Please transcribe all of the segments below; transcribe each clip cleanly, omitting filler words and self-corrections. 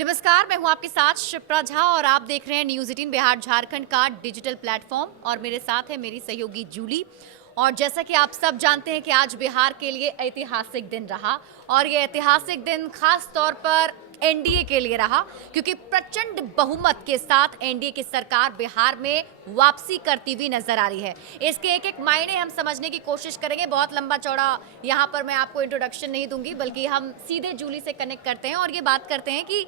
नमस्कार, मैं हूं आपके साथ शिप्रा झा और आप देख रहे हैं न्यूज़ 18 बिहार झारखंड का डिजिटल प्लेटफॉर्म और मेरे साथ है मेरी सहयोगी जूली। और जैसा कि आप सब जानते हैं कि आज बिहार के लिए ऐतिहासिक दिन रहा और ये ऐतिहासिक दिन खास तौर पर एनडीए के लिए रहा क्योंकि प्रचंड बहुमत के साथ एनडीए की सरकार बिहार में वापसी करती हुई नजर आ रही है। इसके एक एक मायने हम समझने की कोशिश करेंगे। बहुत लंबा चौड़ा यहाँ पर मैं आपको इंट्रोडक्शन नहीं दूंगी, बल्कि हम सीधे जूली से कनेक्ट करते हैं और ये बात करते हैं कि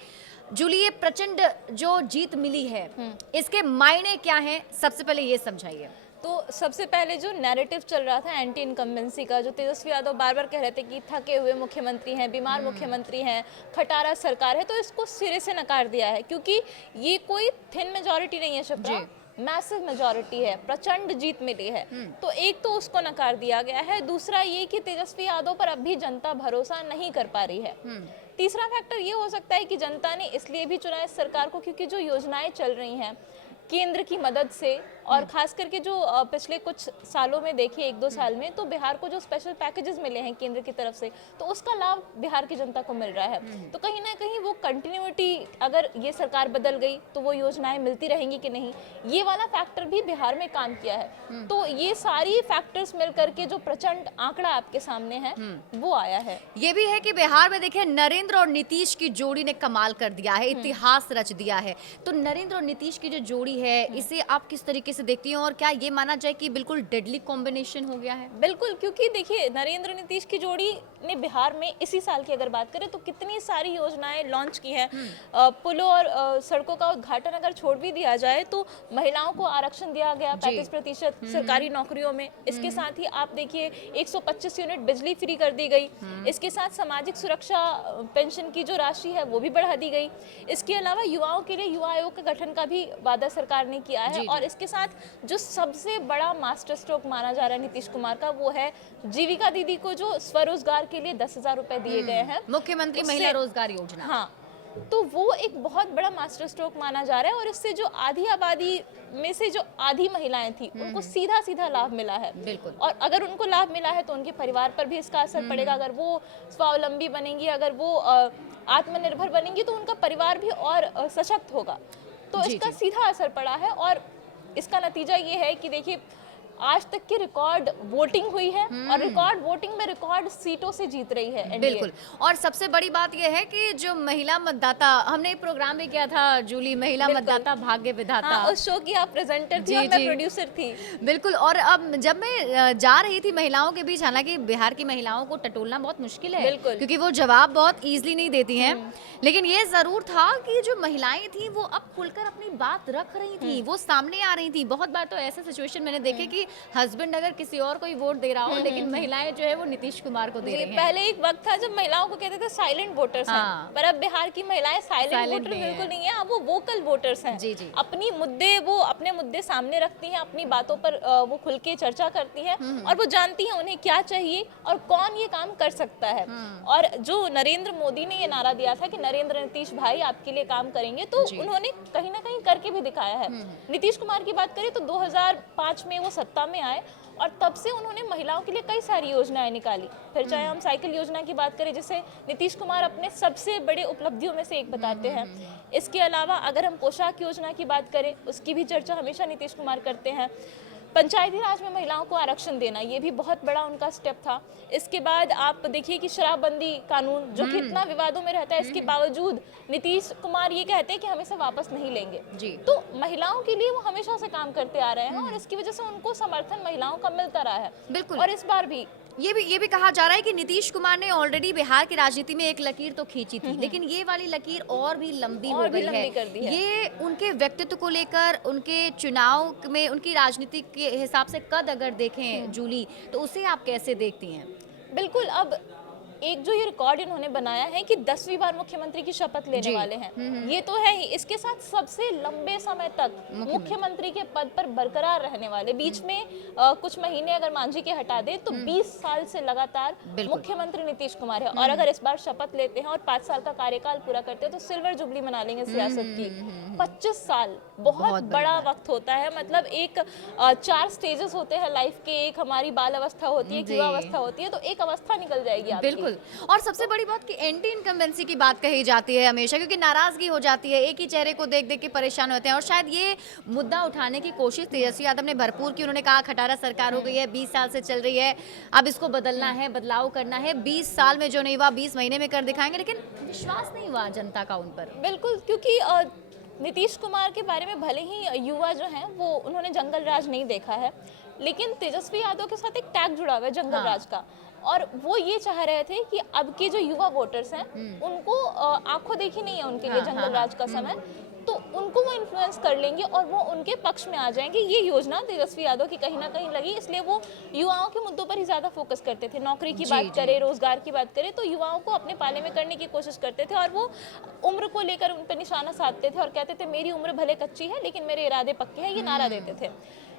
जूली, ये प्रचंड जो जीत मिली है इसके मायने क्या हैं, सबसे पहले ये समझाइए। तो सबसे पहले जो नैरेटिव चल रहा था एंटी इनकम्बेंसी का, जो तेजस्वी यादव बार बार कह रहे थे कि थके हुए मुख्यमंत्री हैं, बीमार मुख्यमंत्री हैं, खटारा सरकार है, तो इसको सिरे से नकार दिया है क्योंकि ये कोई थिन मेजॉरिटी नहीं है शिप्रा, मैसिव मेजॉरिटी है, प्रचंड जीत मिली है। तो एक तो उसको नकार दिया गया है, दूसरा ये कि तेजस्वी यादव पर अब भी जनता भरोसा नहीं कर पा रही है। तीसरा फैक्टर ये हो सकता है कि जनता ने इसलिए भी चुना इस सरकार को क्योंकि जो योजनाएं चल रही हैं केंद्र की मदद से, और खास करके जो पिछले कुछ सालों में देखिए, एक दो साल में, तो बिहार को जो स्पेशल पैकेजेस मिले हैं केंद्र की तरफ से, तो उसका लाभ बिहार की जनता को मिल रहा है। तो कहीं ना कहीं वो कंटिन्यूटी, अगर ये सरकार बदल गई तो वो योजनाएं मिलती रहेंगी कि नहीं, ये वाला फैक्टर भी बिहार में काम किया है। तो ये सारी फैक्टर्स मिल करके जो प्रचंड आंकड़ा आपके सामने है वो आया है। ये भी है कि बिहार में देखिए नरेंद्र और नीतीश की जोड़ी ने कमाल कर दिया है, इतिहास रच दिया है। तो नरेंद्र और नीतीश की जो जोड़ी है इसे आप किस तरीके से देखती हैं और क्या ये माना जाए कि बिल्कुल डेडली कॉम्बिनेशन हो गया है? बिल्कुल, क्योंकि देखिए नरेंद्र नीतीश की जोड़ी ने बिहार में इसी साल की अगर बात करें तो कितनी सारी योजनाएं लॉन्च की हैं। पुलों और सड़कों का उद्घाटन अगर छोड़ भी दिया जाए तो महिलाओं को आरक्षण दिया गया 35% सरकारी नौकरियों में। इसके साथ ही आप देखिए 125 यूनिट बिजली फ्री कर दी गई। इसके साथ सामाजिक सुरक्षा पेंशन की जो राशि है वो भी बढ़ा दी गई। इसके अलावा युवाओं के लिए युवा आयोग के गठन का भी वादा सरकार ने किया है। और इसके साथ जो सबसे बड़ा मास्टर स्ट्रोक माना जा रहा है नीतीश कुमार का, वो है जीविका दीदी को जो स्वरोजगार के लिए 10,000 रुपए दिए गए हैं, मुख्यमंत्री महिला रोजगार योजना। हाँ, तो वो एक बहुत बड़ा मास्टर स्ट्रोक माना जा रहा है। और इससे जो आधी आबादी में से जो आधी महिलाएं थी उनको सीधा सीधा लाभ मिला है। बिल्कुल। और अगर उनको लाभ मिला है तो उनके परिवार पर भी इसका असर पड़ेगा। अगर वो स्वावलंबी बनेंगी, अगर वो आत्मनिर्भर बनेंगी तो उनका परिवार भी और सशक्त होगा। तो इसका सीधा असर पड़ा है और इसका नतीजा ये है कि देखिए आज तक की रिकॉर्ड वोटिंग हुई है और रिकॉर्ड वोटिंग में रिकॉर्ड सीटों से जीत रही है एनडीए। बिल्कुल। और सबसे बड़ी बात यह है कि जो महिला मतदाता, हमने एक प्रोग्राम भी किया था जूली, महिला मतदाता भाग्य विधाता। हाँ, उस शो की आप प्रेजेंटर थी और मैं प्रोड्यूसर थी। बिल्कुल। और अब जब मैं जा रही थी महिलाओं के बीच, हालांकि बिहार की महिलाओं को टटोलना बहुत मुश्किल है क्योंकि वो जवाब बहुत ईजिली नहीं देती हैं, लेकिन ये जरूर था कि जो महिलाएं थी वो अब खुलकर अपनी बात रख रही थी, वो सामने आ रही थी। बहुत बार तो ऐसे सिचुएशन मैंने देखे कि हस्बैंड अगर किसी और को ही वोट दे रहा हो लेकिन महिलाएं जो है वो नीतीश कुमार को दे रही हैं। पहले एक वक्त था जब महिलाओं को कहते थे साइलेंट वोटर्स हैं, पर अब बिहार की महिलाएं साइलेंट वोटर बिल्कुल नहीं है, अब वो वोकल वोटर्स हैं। जी जी। अपनी मुद्दे, वो अपने मुद्दे सामने रखती हैं, अपनी बातों पर वो खुल के चर्चा करती हैं और वो जानती हैं उन्हें क्या चाहिए और कौन ये काम कर सकता है। और जो नरेंद्र मोदी ने ये नारा दिया था कि नरेंद्र नीतीश भाई आपके लिए काम करेंगे, तो उन्होंने कहीं ना कहीं करके भी दिखाया है। नीतीश कुमार की बात करें तो 2005 में वो सत्ता में आए और तब से उन्होंने महिलाओं के लिए कई सारी योजनाएं निकाली। फिर चाहे हम साइकिल योजना की बात करें जिसे नीतीश कुमार अपने सबसे बड़े उपलब्धियों में से एक बताते हैं। इसके अलावा अगर हम पोशाक योजना की बात करें उसकी भी चर्चा हमेशा नीतीश कुमार करते हैं। पंचायती राज में महिलाओं को आरक्षण देना, ये भी बहुत बड़ा उनका स्टेप था। इसके बाद आप देखिए कि शराबबंदी कानून जो कि इतना विवादों में रहता है, इसके बावजूद नीतीश कुमार ये कहते हैं कि हम इसे वापस नहीं लेंगे। तो महिलाओं के लिए वो हमेशा से काम करते आ रहे हैं और इसकी वजह से उनको समर्थन महिलाओं का मिलता रहा है। बिल्कुल। और इस बार भी ये भी कहा जा रहा है कि नीतीश कुमार ने ऑलरेडी बिहार की राजनीति में एक लकीर तो खींची थी, लेकिन ये वाली लकीर और भी लंबी हो गई है। कर दी है। ये उनके व्यक्तित्व को लेकर, उनके चुनाव में उनकी राजनीति के हिसाब से कद अगर देखें जूली, तो उसे आप कैसे देखती हैं? बिल्कुल, अब एक जो ये रिकॉर्ड इन्होंने बनाया है कि 10वीं बार मुख्यमंत्री की शपथ लेने वाले हैं, ये तो है ही। इसके साथ सबसे लंबे समय तक मुख्यमंत्री के पद पर बरकरार रहने वाले, बीच में कुछ महीने अगर मांझी के हटा दे तो 20 साल से लगातार मुख्यमंत्री नीतीश कुमार है। और अगर इस बार शपथ लेते हैं और 5 साल का कार्यकाल पूरा करते हैं तो सिल्वर जुबली मना लेंगे सियासत की। 25 साल बहुत बड़ा वक्त होता है। मतलब एक 4 स्टेजेस होते हैं लाइफ के, एक हमारी बाल अवस्था होती है, एक युवा अवस्था होती है, तो एक अवस्था निकल जाएगी आपकी। बिल्कुल। और सबसे बड़ी बात कि एंटी इनकम्बेंसी की बात कही जाती है हमेशा, क्योंकि नाराजगी हो जाती है, एक ही चेहरे को देख देख के परेशान होते हैं। और शायद ये मुद्दा उठाने की कोशिश तेजस्वी यादव ने भरपूर की। उन्होंने कहा खटारा सरकार हो गई है, 20 साल से चल रही है, अब इसको बदलना है, बदलाव करना है, 20 साल में जो नहीं हुआ 20 महीने में कर दिखाएंगे। लेकिन विश्वास नहीं हुआ जनता का उन पर। बिल्कुल, क्योंकि नीतीश कुमार के बारे में भले ही युवा जो हैं वो उन्होंने जंगल राज नहीं देखा है, लेकिन तेजस्वी यादव के साथ एक टैग जुड़ा हुआ है जंगल हाँ। राज का। और वो ये चाह रहे थे कि अब के जो युवा वोटर्स हैं उनको आंखों देखी नहीं है उनके लिए हाँ, जंगल हाँ, राज का समय, तो उनको वो इन्फ्लुएंस कर लेंगे और वो उनके पक्ष में आ जाएंगे। ये योजना तेजस्वी यादव की कहीं ना कहीं लगी, इसलिए वो युवाओं के मुद्दों पर ही ज्यादा फोकस करते थे। नौकरी की जी, बात जी। करें, रोजगार की बात करें, तो युवाओं को अपने पाले में करने की कोशिश करते थे और वो उम्र को लेकर उन पर निशाना साधते थे और कहते थे मेरी उम्र भले कच्ची है लेकिन मेरे इरादे पक्के हैं, ये नारा देते थे।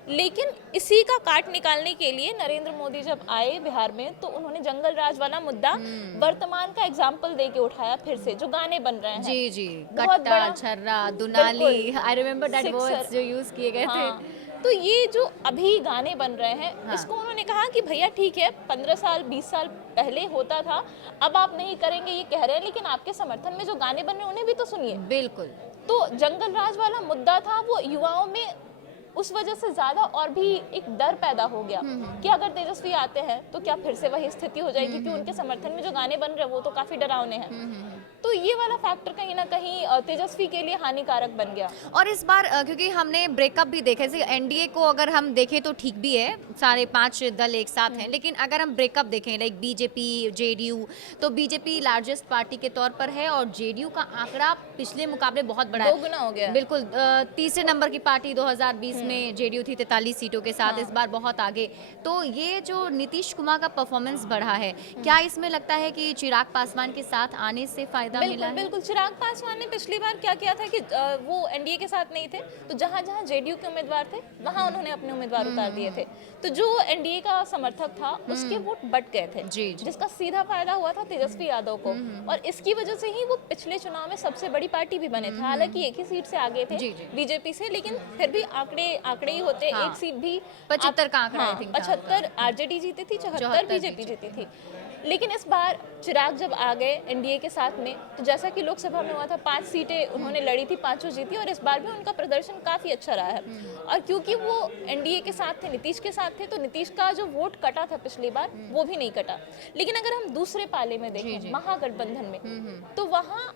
लेकिन इसी का काट निकालने के लिए नरेंद्र मोदी जब आए बिहार में तो उन्होंने जंगल राज वाला मुद्दा वर्तमान का एग्जाम्पल दे के उठाया फिर से, जो गाने बन रहे हैं। जी जी, बहुत कट्टा, बड़ा- छर्रा, दुनाली, बिल्कुल। I remember that sixer. Words जो यूज किए गए थे। हाँ, तो ये जो अभी गाने बन रहे हैं हाँ। इसको उन्होंने कहा कि भैया ठीक है 15 साल 20 साल पहले होता था, अब आप नहीं करेंगे ये कह रहे हैं, लेकिन आपके समर्थन में जो गाने बन रहे हैं उन्हें भी तो सुनिए। बिल्कुल। तो जंगल राज वाला मुद्दा था, वो युवाओं में उस वजह से ज्यादा और भी एक डर पैदा हो गया कि अगर तेजस्वी आते हैं तो क्या फिर से वही स्थिति हो जाएगी, क्योंकि उनके समर्थन में जो गाने बन रहे हैं वो तो काफी डरावने हैं। तो ये वाला फैक्टर कहीं ना कहीं तेजस्वी के लिए हानिकारक बन गया। और इस बार क्योंकि हमने ब्रेकअप भी देखे, जैसे एनडीए को अगर हम देखें तो ठीक भी है, सारे 5 दल एक साथ हैं, लेकिन अगर हम ब्रेकअप देखें लाइक बीजेपी जेडीयू, तो बीजेपी लार्जेस्ट पार्टी के तौर पर है और जेडीयू का आंकड़ा पिछले मुकाबले बहुत बड़ा है, दोगुना हो गया है। बिल्कुल। तीसरे नंबर की पार्टी 2020 में जेडीयू थी 43 सीटों के साथ, इस बार बहुत आगे। तो ये जो नीतीश कुमार का परफॉर्मेंस बढ़ा है, क्या इसमें लगता है कि चिराग पासवान के साथ आने से फायदा मिला बिल्कुल है? बिल्कुल, चिराग पासवान ने पिछली बार क्या किया था कि वो एनडीए के साथ नहीं थे, तो जहां जहां जेडीयू के उम्मीदवार थे वहां उन्होंने अपने उम्मीदवार उतार दिए थे, तो जो एनडीए का समर्थक था उसके वोट बट गए थे, जी, जी। जिसका सीधा फायदा हुआ था तेजस्वी यादव को। और इसकी वजह से ही वो पिछले चुनाव में सबसे बड़ी पार्टी भी बने थे, हालांकि एक ही सीट से आगे थे जी, जी। बीजेपी से, लेकिन फिर भी आंकड़े ही होते। हाँ। एक सीट भी 75 का आंकड़ा I think था। 75 आरजेडी जीती थी, 74 74 बीजेपी जीती थी। लेकिन इस बार चिराग जब आ गए एनडीए के साथ में, तो जैसा कि लोकसभा में हुआ था 5 सीटें उन्होंने लड़ी थी, 5 जीती, और इस बार भी उनका प्रदर्शन काफी अच्छा रहा है। और क्योंकि वो एनडीए के साथ थे, नीतीश के साथ थे, तो नीतीश का जो वोट कटा था पिछली बार वो भी नहीं कटा। लेकिन अगर हम दूसरे पाले में देखें, महागठबंधन में, तो वहाँ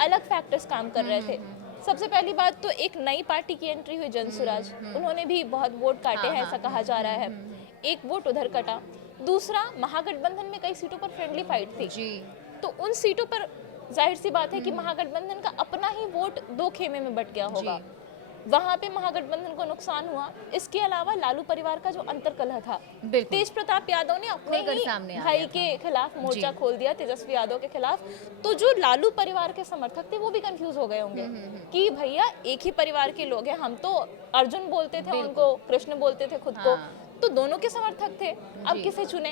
अलग फैक्टर्स काम कर रहे थे। सबसे पहली बात तो एक नई पार्टी की एंट्री हुई जनसुराज, उन्होंने भी बहुत वोट काटे हैं, ऐसा कहा जा रहा है। एक वोट उधर कटा। दूसरा, महागठबंधन में कई सीटों पर फ्रेंडली फाइट थी, जी। तो उन सीटों पर जाहिर सी बात है कि महागठबंधन का अपना ही वोट 2 खेमे में बट गया होगा, वहां पे महागठबंधन को नुकसान हुआ। इसके अलावा लालू परिवार का जो अंतरकलह था, बिल्कुल। तेज प्रताप यादव ने अपने खुलकर ही सामने आ भाई गया के खिलाफ मोर्चा जी। खोल दिया, तेजस्वी यादव के खिलाफ। तो जो लालू परिवार के समर्थक थे वो भी कंफ्यूज हो गए होंगे कि भैया एक ही परिवार के लोग हैं, हम तो अर्जुन बोलते थे उनको, कृष्ण बोलते थे खुद को, हाँ। तो दोनों के समर्थक थे, अब किसे चुने?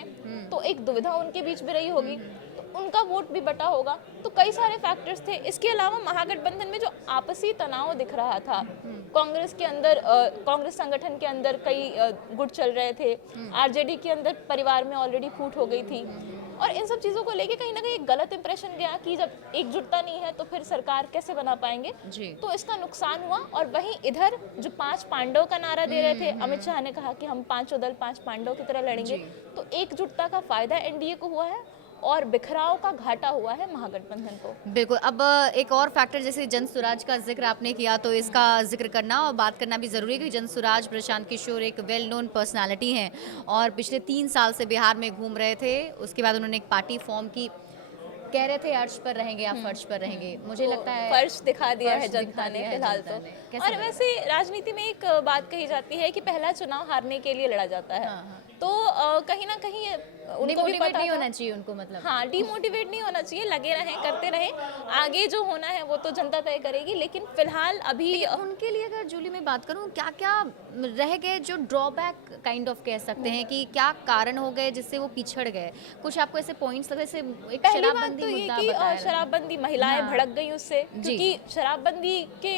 तो एक दुविधा उनके बीच में रही होगी, तो उनका वोट भी बटा होगा। तो कई सारे फैक्टर्स थे। इसके अलावा महागठबंधन में जो आपसी तनाव दिख रहा था, कांग्रेस के अंदर कांग्रेस संगठन के अंदर कई गुट चल रहे थे, आरजेडी के अंदर परिवार में ऑलरेडी फूट हो गई थी, और इन सब चीज़ों को लेके कहीं ना कहीं एक गलत इंप्रेशन गया कि जब एकजुटता नहीं है तो फिर सरकार कैसे बना पाएंगे। जी। तो इसका नुकसान हुआ। और वहीं इधर जो 5 पांडव का नारा दे रहे थे, अमित शाह ने कहा कि हम 5 दल 5 पांडव की तरह लड़ेंगे, तो एकजुटता का फायदा एनडीए को हुआ है और बिखराव का घाटा हुआ है महागठबंधन को। बिल्कुल। अब एक और फैक्टर, जैसे जनसुराज का जिक्र आपने किया, तो इसका जिक्र करना और बात करना भी ज़रूरी है कि जनसुराज प्रशांत किशोर एक वेल नोन पर्सनालिटी हैं और पिछले 3 साल से बिहार में घूम रहे थे। उसके बाद उन्होंने एक पार्टी फॉर्म की, कह रहे थे अर्श पर रहेंगे या फर्श पर रहेंगे, मुझे लगता है फर्श दिखा दिया है फर्श जनता दिखा ने दिया है फिलहाल जनता तो। ने। कैसे और लगा? वैसे राजनीति में एक बात कही जाती है कि पहला चुनाव हारने के लिए लड़ा जाता है, हाँ। तो कहीं ना कहीं उनको भी डिमोटिवेट पता नहीं था। होना चाहिए उनको, मतलब। हाँ, डिमोटिवेट नहीं होना चाहिए, लगे रहें, करते रहें, आगे जो होना है वो तो जनता तय करेगी। लेकिन फिलहाल अभी उनके लिए अगर जूली मैं बात करूं, क्या क्या रह गए जो ड्रॉबैक काइंड ऑफ कह सकते हैं कि क्या कारण हो गए जिससे वो पिछड़ गए? कुछ आपको ऐसे पॉइंट्स लगे? जैसे एक पहली बात शराबबंदी तो ये मुद्दा कि बताया। शराबबंदी, महिलाएं हाँ। भड़क गई उससे, जी। क्योंकि शराबबंदी के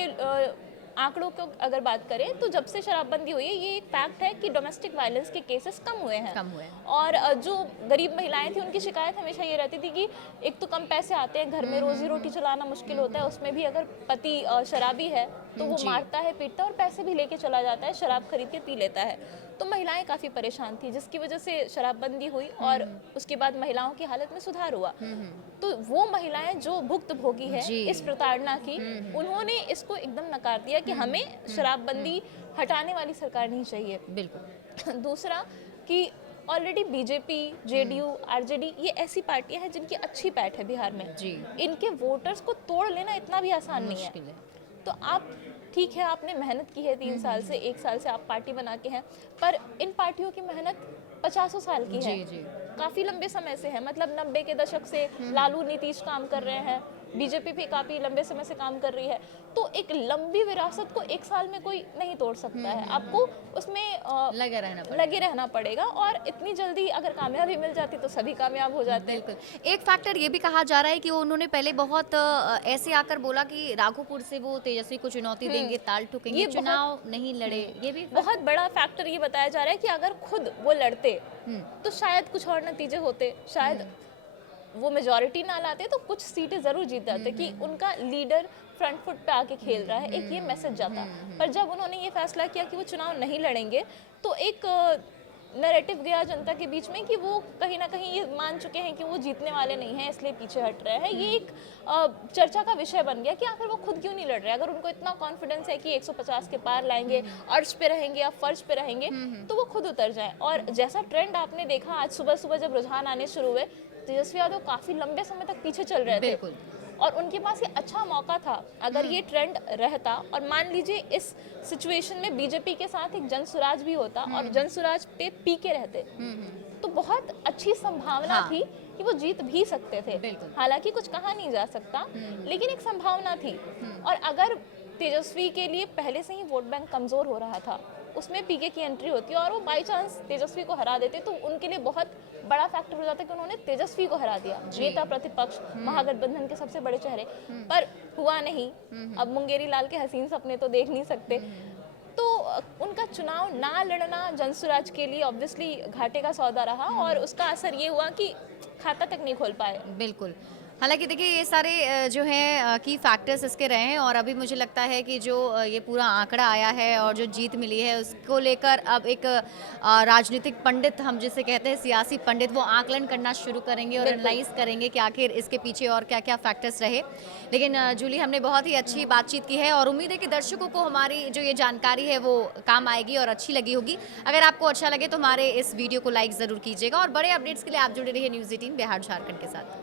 आंकड़ों को अगर बात करें तो जब से शराबबंदी हुई है ये एक फैक्ट है कि डोमेस्टिक वायलेंस के केसेस कम हुए हैं। कम हुए हैं। और जो गरीब महिलाएं थी उनकी शिकायत हमेशा ये रहती थी कि एक तो कम पैसे आते हैं, घर में रोजी रोटी चलाना मुश्किल होता है, उसमें भी अगर पति शराबी है तो वो जी। मारता है, पीटता है और पैसे भी लेके चला जाता है, शराब खरीद के पी लेता है। तो महिलाएं काफ़ी परेशान थी जिसकी वजह से शराबबंदी हुई और उसके बाद महिलाओं की हालत में सुधार हुआ। तो वो महिलाएं जो भुक्तभोगी है जी। इस प्रताड़ना की, उन्होंने इसको एकदम नकार दिया कि हमें शराबबंदी हटाने वाली सरकार नहीं चाहिए। बिल्कुल। दूसरा कि ऑलरेडी बीजेपी, जेडीयू, आरजेडी ये ऐसी पार्टियां हैं जिनकी अच्छी पैठ है बिहार में। जी। इनके वोटर्स को तोड़ लेना इतना भी आसान नहीं है। मुश्किल है। तो आप ठीक है, आपने मेहनत की है 3 साल से, 1 साल से आप पार्टी बना के हैं, पर इन पार्टियों की मेहनत 50 साल की है। जी, जी। काफी लंबे समय से है, मतलब 90 के दशक से लालू नीतीश काम कर रहे हैं, बीजेपी भी काफी लंबे समय से काम कर रही है। तो एक लंबी विरासत को 1 साल में कोई नहीं तोड़ सकता है, आपको उसमें लगे रहना पड़ेगा और इतनी जल्दी अगर कामयाबी मिल जाती तो सभी कामयाब हो जाते हैं। बिल्कुल। एक फैक्टर ये भी कहा जा रहा है कि उन्होंने पहले बहुत ऐसे आकर बोला कि राघोपुर से वो तेजस्वी को चुनौती देंगे, ताल ठोकेंगे, ये चुनाव नहीं लड़े। ये भी बहुत बड़ा फैक्टर ये बताया जा रहा है कि अगर खुद वो लड़ते तो शायद कुछ और नतीजे होते, शायद वो मेजॉरिटी ना लाते तो कुछ सीटें जरूर जीत जाते कि उनका लीडर फ्रंट फुट पे आके खेल रहा है, एक ये मैसेज जाता। पर जब उन्होंने ये फैसला किया कि वो चुनाव नहीं लड़ेंगे तो एक नैरेटिव गया जनता के बीच में कि वो कहीं ना कहीं ये मान चुके हैं कि वो जीतने वाले नहीं हैं, इसलिए पीछे हट रहे हैं। ये एक चर्चा का विषय बन गया कि आखिर वो खुद क्यों नहीं लड़ रहे। अगर उनको इतना कॉन्फिडेंस है कि 150 के पार लाएंगे, अर्श पे रहेंगे या फर्श पे रहेंगे, तो वो खुद उतर जाएं। और जैसा ट्रेंड आपने देखा आज सुबह सुबह जब रुझान आने शुरू हुए, तेजस्वी यादव काफी लंबे समय तक पीछे चल रहे थे। बिल्कुल। और उनके पास ये अच्छा मौका था, अगर ये ट्रेंड रहता और मान लीजिए इस सिचुएशन में बीजेपी के साथ एक जनसुराज भी होता और जनसुराज पे पी के रहते, तो बहुत अच्छी संभावना थी कि वो जीत भी सकते थे। हालांकि कुछ कहा नहीं जा सकता, लेकिन एक संभावना थी। और अगर तेजस्वी के लिए पहले से ही वोट बैंक कमजोर हो रहा था, उसमें पीके की एंट्री होती है और वो बाई चांस तेजस्वी को हरा देते तो उनके लिए बहुत बड़ा फैक्टर हो जाता कि उन्होंने तेजस्वी को हरा दिया, नेता प्रतिपक्ष महागठबंधन के सबसे बड़े चेहरे। पर हुआ नहीं। अब मुंगेरी लाल के हसीन सपने तो देख नहीं सकते। तो उनका चुनाव ना लड़ना जनसुराज के लिए ऑब्वियसली घाटे का सौदा रहा और उसका असर ये हुआ कि खाता तक नहीं खोल पाए। बिल्कुल। हालांकि देखिए ये सारे जो हैं की फैक्टर्स इसके रहे हैं और अभी मुझे लगता है कि जो ये पूरा आंकड़ा आया है और जो जीत मिली है उसको लेकर अब एक राजनीतिक पंडित, हम जिसे कहते हैं सियासी पंडित, वो आकलन करना शुरू करेंगे और एनालाइज करेंगे कि आखिर इसके पीछे और क्या क्या फैक्टर्स रहे। लेकिन जूली, हमने बहुत ही अच्छी बातचीत की है और उम्मीद है कि दर्शकों को हमारी जो ये जानकारी है वो काम आएगी और अच्छी लगी होगी। अगर आपको अच्छा लगे तो हमारे इस वीडियो को लाइक ज़रूर कीजिएगा और बड़े अपडेट्स के लिए आप जुड़े रहिए न्यूज़ 18 बिहार झारखंड के साथ।